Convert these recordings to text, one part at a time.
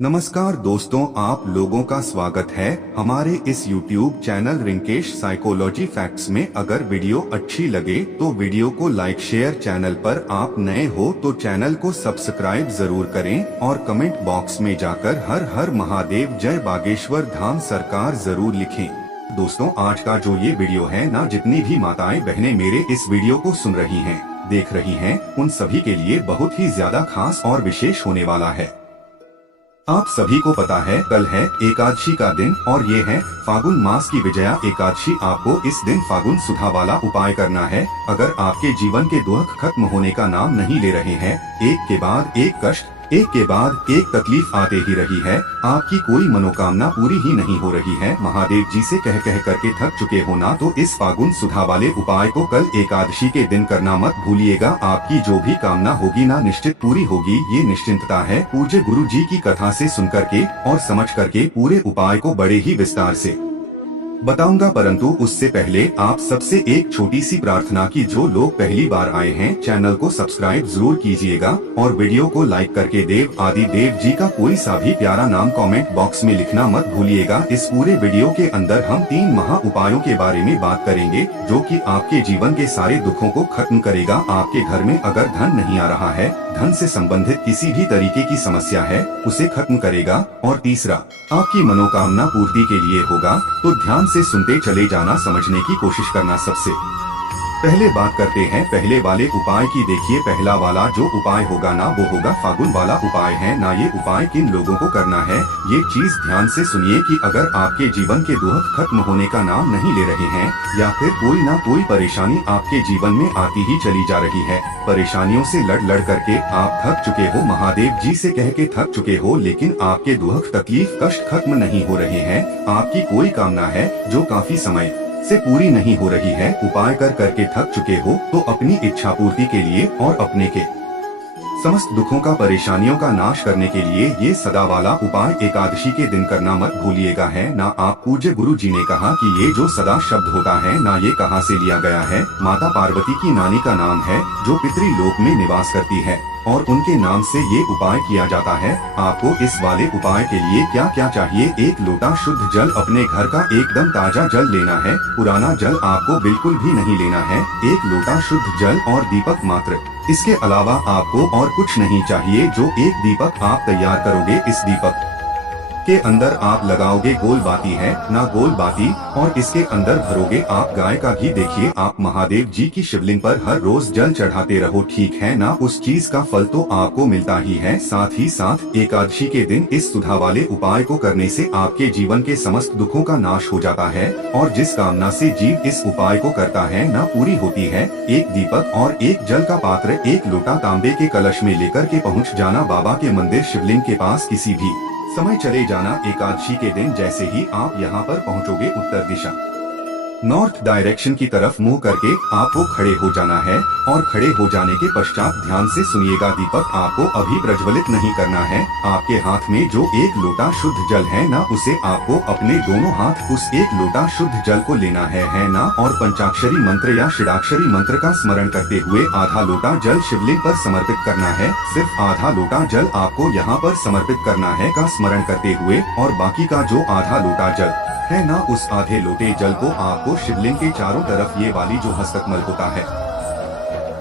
नमस्कार दोस्तों, आप लोगों का स्वागत है हमारे इस YouTube channel Rinkesh psychology facts में। अगर वीडियो अच्छी लगे तो वीडियो को लाइक शेयर, चैनल पर आप नए हो तो चैनल को सब्सक्राइब जरूर करें और कमेंट बॉक्स में जाकर हर हर महादेव जय बागेश्वर धाम सरकार जरूर लिखें। दोस्तों, आज का जो ये वीडियो है ना, जितनी भी माताएं बहनें मेरे इस वीडियो को सुन रही हैं, देख रही हैं, उन सभी के लिए बहुत ही ज्यादा खास और विशेष होने वाला है। आप सभी को पता है कल है एकादशी का दिन और ये है फागुन मास की विजया एकादशी। आपको इस दिन फागुन सुधा वाला उपाय करना है। अगर आपके जीवन के दुख खत्म होने का नाम नहीं ले रहे हैं, एक के बाद एक कष्ट, एक के बाद एक तकलीफ आते ही रही है, आपकी कोई मनोकामना पूरी ही नहीं हो रही है, महादेव जी से कह कह करके थक चुके हो ना, तो इस फागुन सुधा वाले उपाय को कल एकादशी के दिन करना मत भूलिएगा। आपकी जो भी कामना होगी ना, निश्चित पूरी होगी, ये निश्चिंतता है। पूज्य गुरु जी की कथा से सुन करके और समझ करके पूरे उपाय को बड़े ही विस्तार से बताऊंगा, परंतु उससे पहले आप सबसे एक छोटी सी प्रार्थना की जो लोग पहली बार आए हैं, चैनल को सब्सक्राइब जरूर कीजिएगा और वीडियो को लाइक करके देव आदि देव जी का कोई सा भी प्यारा नाम कमेंट बॉक्स में लिखना मत भूलिएगा। इस पूरे वीडियो के अंदर हम 3 महा उपायों के बारे में बात करेंगे जो कि आपके जीवन के सारे दुखों को खत्म करेगा। आपके घर में अगर धन नहीं आ रहा है, धन से संबंधित किसी भी तरीके की समस्या है, उसे खत्म करेगा। और तीसरा, आपकी मनोकामना पूर्ति के लिए होगा, तो ध्यान से सुनते चले जाना, समझने की कोशिश करना। सबसे पहले बात करते हैं पहले वाले उपाय की। देखिए, पहला वाला जो उपाय होगा ना, वो होगा फागुन वाला उपाय है ना। ये उपाय किन लोगों को करना है, ये चीज ध्यान से सुनिए कि अगर आपके जीवन के दुख खत्म होने का नाम नहीं ले रहे हैं या फिर कोई ना कोई परेशानी आपके जीवन में आती ही चली जा रही है, परेशानियों से लड़ लड़ करके आप थक चुके हो, महादेव जी से कह के थक चुके हो, लेकिन आपके दुख तकलीफ कष्ट खत्म नहीं हो रहे हैं, आपकी कोई कामना है जो काफी समय से पूरी नहीं हो रही है, उपाय कर करके थक चुके हो, तो अपनी इच्छा पूर्ति के लिए और अपने के समस्त दुखों का, परेशानियों का नाश करने के लिए ये सदा वाला उपाय एकादशी के दिन करना मत भूलिएगा। है ना, आप पूज्य गुरु जी ने कहा कि ये जो सदा शब्द होता है ना, ये कहाँ से लिया गया है? माता पार्वती की नानी का नाम है जो पितृलोक में निवास करती है और उनके नाम से ये उपाय किया जाता है। आपको इस वाले उपाय के लिए क्या क्या चाहिए? 1 लोटा शुद्ध जल, अपने घर का एकदम ताजा जल लेना है, पुराना जल आपको बिल्कुल भी नहीं लेना है। 1 लोटा शुद्ध जल और दीपक मात्र, इसके अलावा आपको और कुछ नहीं चाहिए। जो एक दीपक आप तैयार करोगे, इस दीपक के अंदर आप लगाओगे गोल बाती है ना, गोल बाती, और इसके अंदर भरोगे आप गाय का घी। देखिए, आप महादेव जी की शिवलिंग पर हर रोज जल चढ़ाते रहो, ठीक है ना, उस चीज का फल तो आपको मिलता ही है। साथ ही साथ एकादशी के दिन इस सुधा वाले उपाय को करने से आपके जीवन के समस्त दुखों का नाश हो जाता है और जिस कामना से जीव इस उपाय को करता है ना, पूरी होती है। 1 दीपक और 1 जल का पात्र 1 लोटा तांबे के कलश में लेकर के पहुँच जाना बाबा के मंदिर शिवलिंग के पास। किसी भी समय चले जाना। एकादशी के दिन जैसे ही आप यहाँ पर पहुँचोगे, उत्तर दिशा नॉर्थ डायरेक्शन की तरफ मुंह करके आपको खड़े हो जाना है और खड़े हो जाने के पश्चात ध्यान से सुनिएगा, दीपक आपको अभी प्रज्वलित नहीं करना है। आपके हाथ में जो 1 लोटा शुद्ध जल है ना, उसे आपको अपने दोनों हाथ उस 1 लोटा शुद्ध जल को लेना है ना, और पंचाक्षरी मंत्र या षडाक्षरी मंत्र का स्मरण करते हुए आधा लोटा जल शिवलिंग पर समर्पित करना है। सिर्फ आधा लोटा जल आपको यहाँ पर समर्पित करना है का स्मरण करते हुए, और बाकी का जो आधा लोटा जल है ना, उस आधे लोटे जल को आपको शिवलिंग के चारों तरफ, ये वाली जो हस्तकमल होता है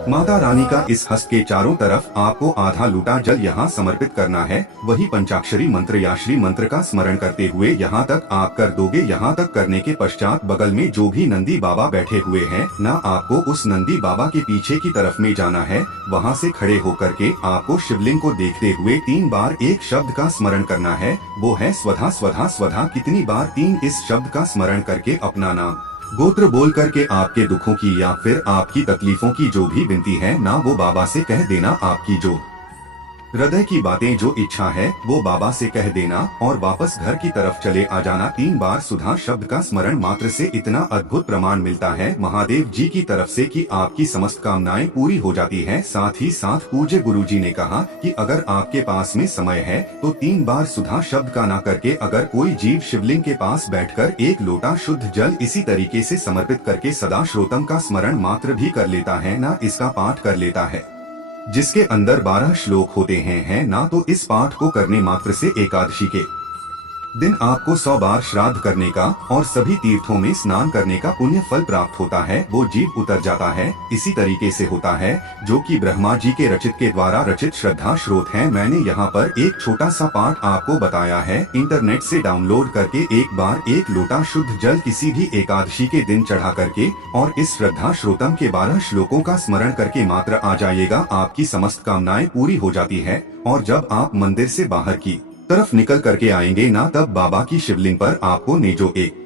माता रानी का, इस हस्त के चारों तरफ आपको आधा लोटा जल यहाँ समर्पित करना है। वही पंचाक्षरी मंत्र या श्री मंत्र का स्मरण करते हुए यहाँ तक आप कर दोगे। यहाँ तक करने के पश्चात बगल में जो भी नंदी बाबा बैठे हुए हैं ना, आपको उस नंदी बाबा के पीछे की तरफ में जाना है। वहाँ से खड़े होकर के आपको शिवलिंग को देखते हुए 3 बार एक शब्द का स्मरण करना है, वो है स्वधा स्वधा स्वधा। कितनी बार? 3। इस शब्द का स्मरण करके अपना नाम गोत्र बोल करके आपके दुखों की या फिर आपकी तकलीफों की जो भी विनती है ना, वो बाबा से कह देना। आपकी जो हृदय की बातें, जो इच्छा है, वो बाबा से कह देना और वापस घर की तरफ चले आ जाना। 3 बार सुधा शब्द का स्मरण मात्र से इतना अद्भुत प्रमाण मिलता है महादेव जी की तरफ से कि आपकी समस्त कामनाएं पूरी हो जाती हैं। साथ ही साथ पूज्य गुरु जी ने कहा कि अगर आपके पास में समय है तो 3 बार सुधा शब्द का ना करके, अगर कोई जीव शिवलिंग के पास बैठकर 1 लोटा शुद्ध जल इसी तरीके से समर्पित करके सदा श्रोतम का स्मरण मात्र भी कर लेता है ना, इसका पाठ कर लेता है, जिसके अंदर 12 श्लोक होते हैं ना। तो इस पाठ को करने मात्र से एकादशी के दिन आपको 100 बार श्राद्ध करने का और सभी तीर्थों में स्नान करने का पुण्य फल प्राप्त होता है, वो जीव उतर जाता है। इसी तरीके से होता है जो कि ब्रह्मा जी के रचित के द्वारा रचित श्रद्धा स्रोत है। मैंने यहाँ पर एक छोटा सा पाठ आपको बताया है, इंटरनेट से डाउनलोड करके एक बार 1 लोटा शुद्ध जल किसी भी एकादशी के दिन चढ़ा करके और इस श्रद्धा श्रोतम के 12 श्लोकों का स्मरण करके मात्र आ जाइएगा, आपकी समस्त कामनाएं पूरी हो जाती है। और जब आप मंदिर से बाहर की तरफ निकल करके आएंगे ना, तब बाबा की शिवलिंग पर आपको ने जो एक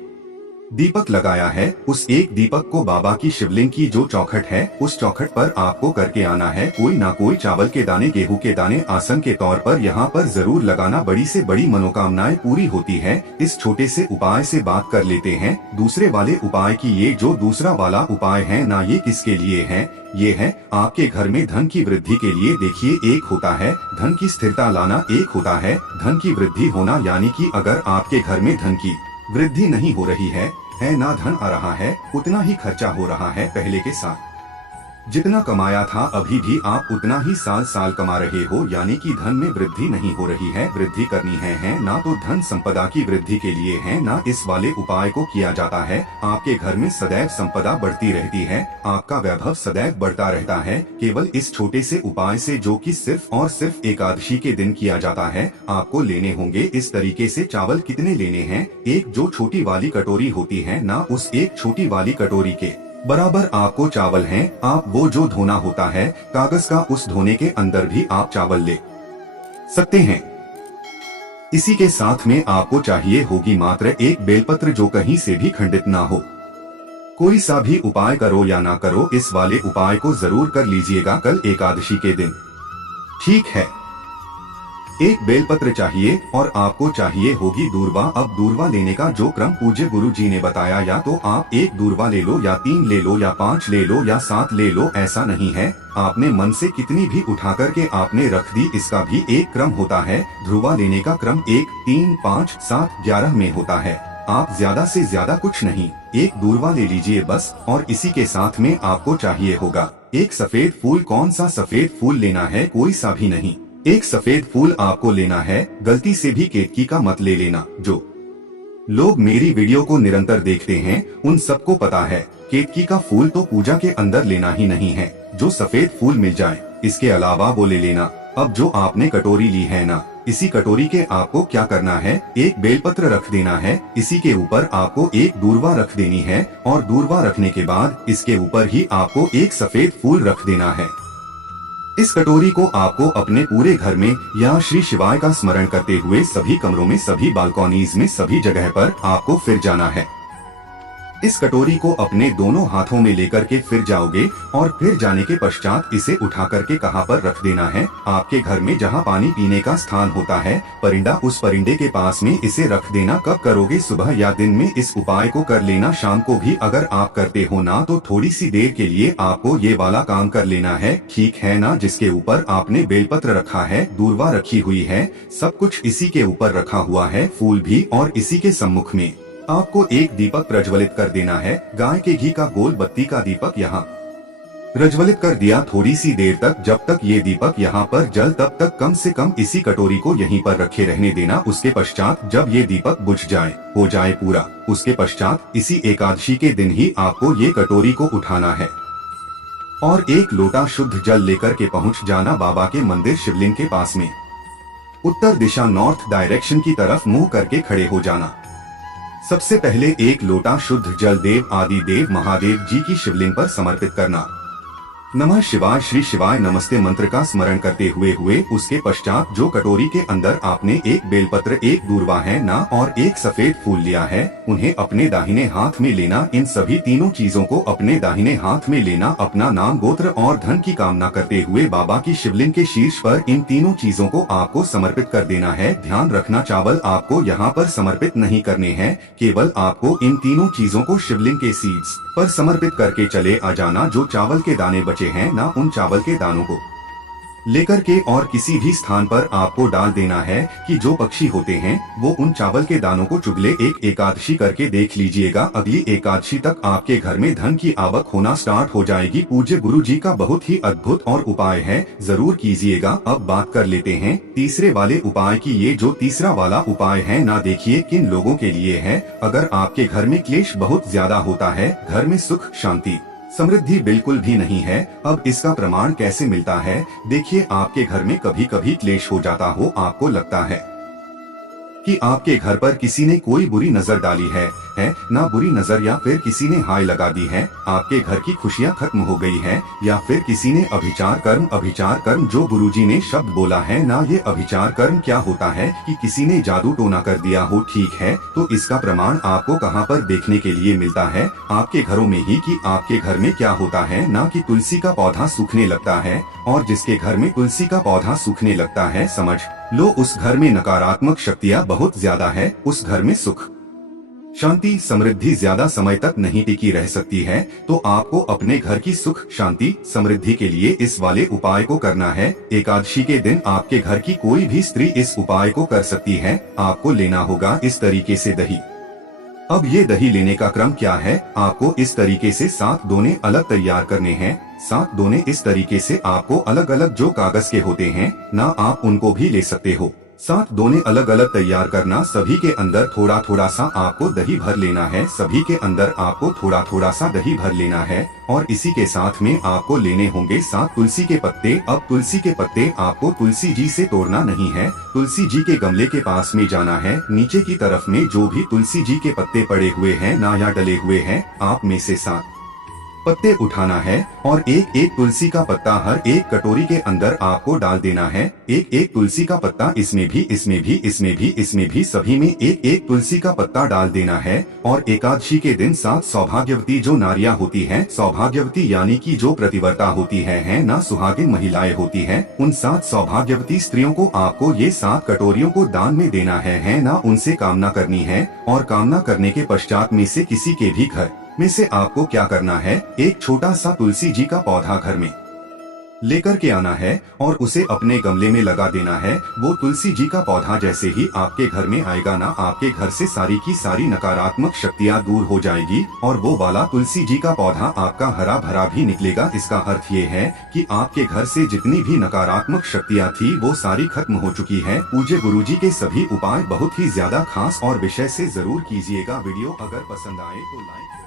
दीपक लगाया है, उस एक दीपक को बाबा की शिवलिंग की जो चौखट है, उस चौखट पर आपको करके आना है। कोई ना कोई चावल के दाने, गेहूं के दाने आसन के तौर पर यहाँ पर जरूर लगाना। बड़ी से बड़ी मनोकामनाएं पूरी होती है। इस छोटे से उपाय से बात कर लेते हैं दूसरे वाले उपाय की। ये जो दूसरा वाला उपाय है ना, ये किसके लिए है? ये है आपके घर में धन की वृद्धि के लिए। देखिए, एक होता है धन की स्थिरता लाना, एक होता है धन की वृद्धि होना। यानी कि अगर आपके घर में धन की वृद्धि नहीं हो रही है ना, धन आ रहा है उतना ही खर्चा हो रहा है। पहले के साथ जितना कमाया था अभी भी आप उतना ही साल कमा रहे हो, यानी कि धन में वृद्धि नहीं हो रही है। वृद्धि करनी है ना, तो धन संपदा की वृद्धि के लिए है ना, इस वाले उपाय को किया जाता है। आपके घर में सदैव संपदा बढ़ती रहती है, आपका वैभव सदैव बढ़ता रहता है, केवल इस छोटे से उपाय से, जो कि सिर्फ और सिर्फ एकादशी के दिन किया जाता है। आपको लेने होंगे इस तरीके से चावल। कितने लेने हैं? एक जो छोटी वाली कटोरी होती है ना, उस एक छोटी वाली कटोरी के बराबर आपको चावल हैं। आप वो जो धोना होता है कागज का, उस धोने के अंदर भी आप चावल ले सकते हैं। इसी के साथ में आपको चाहिए होगी मात्र एक बेलपत्र, जो कहीं से भी खंडित ना हो। कोई सा भी उपाय करो या ना करो, इस वाले उपाय को जरूर कर लीजिएगा कल एकादशी के दिन, ठीक है। एक बेलपत्र चाहिए और आपको चाहिए होगी दूर्वा। अब दूर्वा लेने का जो क्रम पूज्य गुरु जी ने बताया, या तो आप 1 दूर्वा ले लो, या 3 ले लो, या 5 ले लो, या 7 ले लो, ऐसा नहीं है। आपने मन से कितनी भी उठा करके आपने रख दी, इसका भी एक क्रम होता है। ध्रुवा लेने का क्रम 1, 3, 5, 7, 11 में होता है। आप ज्यादा से ज्यादा कुछ नहीं, एक दूर्वा ले लीजिए बस। और इसी के साथ में आपको चाहिए होगा एक सफेद फूल। कौन सा सफेद फूल लेना है? कोई सा भी नहीं, एक सफेद फूल आपको लेना है। गलती से भी केतकी का मत ले लेना। जो लोग मेरी वीडियो को निरंतर देखते हैं उन सबको पता है, केतकी का फूल तो पूजा के अंदर लेना ही नहीं है। जो सफेद फूल मिल जाए इसके अलावा वो ले लेना। अब जो आपने कटोरी ली है ना, इसी कटोरी के आपको क्या करना है, एक बेलपत्र रख देना है। इसी के ऊपर आपको एक दूर्वा रख देनी है, और दूर्वा रखने के बाद इसके ऊपर ही आपको एक सफेद फूल रख देना है। इस कटोरी को आपको अपने पूरे घर में या श्री शिवाय का स्मरण करते हुए सभी कमरों में, सभी बालकॉनीज में, सभी जगह पर आपको फिर जाना है। इस कटोरी को अपने दोनों हाथों में लेकर के फिर जाओगे, और फिर जाने के पश्चात इसे उठा करके कहाँ पर रख देना है? आपके घर में जहाँ पानी पीने का स्थान होता है, परिंदा, उस परिंदे के पास में इसे रख देना। कब करोगे? सुबह या दिन में इस उपाय को कर लेना। शाम को भी अगर आप करते हो ना, तो थोड़ी सी देर के लिए आपको ये वाला काम कर लेना है, ठीक है ना। जिसके ऊपर आपने बेलपत्र रखा है, दूर्वा रखी हुई है, सब कुछ इसी के ऊपर रखा हुआ है, फूल भी, और इसी के सम्मुख में आपको एक दीपक प्रज्वलित कर देना है। गाय के घी का गोल बत्ती का दीपक यहाँ प्रज्वलित कर दिया थोड़ी सी देर तक। जब तक ये दीपक यहाँ पर जल, तब तक कम से कम इसी कटोरी को यहीं पर रखे रहने देना। उसके पश्चात जब ये दीपक बुझ जाए, हो जाए पूरा, उसके पश्चात इसी एकादशी के दिन ही आपको ये कटोरी को उठाना है और 1 लोटा शुद्ध जल लेकर के पहुँच जाना बाबा के मंदिर शिवलिंग के पास में। उत्तर दिशा, नॉर्थ डायरेक्शन की तरफ मुंह करके खड़े हो जाना। सबसे पहले 1 लोटा शुद्ध जल देव आदि देव महादेव जी की शिवलिंग पर समर्पित करना। नमः शिवाय, श्री शिवाय नमस्ते मंत्र का स्मरण करते हुए उसके पश्चात जो कटोरी के अंदर आपने एक बेलपत्र, एक दूर्वा है ना, और एक सफेद फूल लिया है, उन्हें अपने दाहिने हाथ में लेना। इन सभी तीनों चीजों को अपने दाहिने हाथ में लेना। अपना नाम, गोत्र और धन की कामना करते हुए बाबा की शिवलिंग के शीर्ष पर इन तीनों चीजों को आपको समर्पित कर देना है। ध्यान रखना, चावल आपको यहाँ पर समर्पित नहीं करने हैं, केवल आपको इन तीनों चीजों को शिवलिंग के सीड्स पर समर्पित करके चले आ जाना। जो चावल के दाने बचे हैं ना, उन चावल के दानों को लेकर के और किसी भी स्थान पर आपको डाल देना है कि जो पक्षी होते हैं वो उन चावल के दानों को चुगले। एक एकादशी करके देख लीजिएगा, अगली एकादशी तक आपके घर में धन की आवक होना स्टार्ट हो जाएगी। पूज्य गुरु जी का बहुत ही अद्भुत और उपाय है, जरूर कीजिएगा। अब बात कर लेते हैं तीसरे वाले उपाय की। ये जो तीसरा वाला उपाय है ना, देखिए किन लोगों के लिए है। अगर आपके घर में क्लेश बहुत ज्यादा होता है, घर में सुख शांति समृद्धि बिल्कुल भी नहीं है। अब इसका प्रमाण कैसे मिलता है? देखिए, आपके घर में कभी कभी क्लेश हो जाता हो, आपको लगता है कि आपके घर पर किसी ने कोई बुरी नजर डाली है ना, बुरी नजर या फिर किसी ने हाय लगा दी है, आपके घर की खुशियां खत्म हो गई है, या फिर किसी ने अभिचार कर्म जो गुरुजी ने शब्द बोला है ना, ये अभिचार कर्म क्या होता है कि किसी ने जादू टोना कर दिया हो। ठीक है, तो इसका प्रमाण आपको कहाँ पर देखने के लिए मिलता है? आपके घरों में ही। कि आपके घर में क्या होता है ना कि तुलसी का पौधा सूखने लगता है, और जिसके घर में तुलसी का पौधा सूखने लगता है, समझ लो उस घर में नकारात्मक शक्तियाँ बहुत ज्यादा है। उस घर में सुख शांति समृद्धि ज्यादा समय तक नहीं टिकी रह सकती है। तो आपको अपने घर की सुख शांति समृद्धि के लिए इस वाले उपाय को करना है। एकादशी के दिन आपके घर की कोई भी स्त्री इस उपाय को कर सकती है। आपको लेना होगा इस तरीके से दही। अब ये दही लेने का क्रम क्या है? आपको इस तरीके से 7 दोने अलग तैयार करने हैं। 7 दोने इस तरीके से आपको अलग अलग जो कागज के होते हैं ना, आप उनको भी ले सकते हो। 7 दोने अलग अलग तैयार करना। सभी के अंदर थोड़ा थोड़ा सा आपको दही भर लेना है। सभी के अंदर आपको थोड़ा थोड़ा सा दही भर लेना है। और इसी के साथ में आपको लेने होंगे 7 तुलसी के पत्ते। अब तुलसी के पत्ते आपको तुलसी जी से तोड़ना नहीं है, तुलसी जी के गमले के पास में जाना है। नीचे की तरफ में जो भी तुलसी जी के पत्ते पड़े हुए हैं ना या डले हुए हैं, आप में से 7 पत्ते उठाना है और एक एक तुलसी का पत्ता हर एक कटोरी के अंदर आपको डाल देना है। एक एक तुलसी का पत्ता इसमें भी, इसमें भी, इसमें भी, इसमें भी, सभी में एक एक तुलसी का पत्ता डाल देना है। और एकादशी के दिन 7 सौभाग्यवती जो नारियां होती हैं, सौभाग्यवती यानी कि जो प्रतिवर्ता होती है ना, सुहागिन महिलाएं होती हैं, उन 7 सौभाग्यवती स्त्रियों को आपको ये 7 कटोरियों को दान में देना है ना, उनसे कामना करनी है। और कामना करने के पश्चात में से किसी के भी घर में से आपको क्या करना है, एक छोटा सा तुलसी जी का पौधा घर में लेकर के आना है और उसे अपने गमले में लगा देना है। वो तुलसी जी का पौधा जैसे ही आपके घर में आएगा ना, आपके घर से सारी की सारी नकारात्मक शक्तियाँ दूर हो जाएगी और वो वाला तुलसी जी का पौधा आपका हरा भरा भी निकलेगा। इसका अर्थ ये है कि आपके घर से जितनी भी नकारात्मक शक्तियाँ थी वो सारी खत्म हो चुकी है। पूज्य गुरुजी के सभी उपाय बहुत ही ज्यादा खास और विषय से जरूर कीजिएगा। वीडियो अगर पसंद आए तो लाइक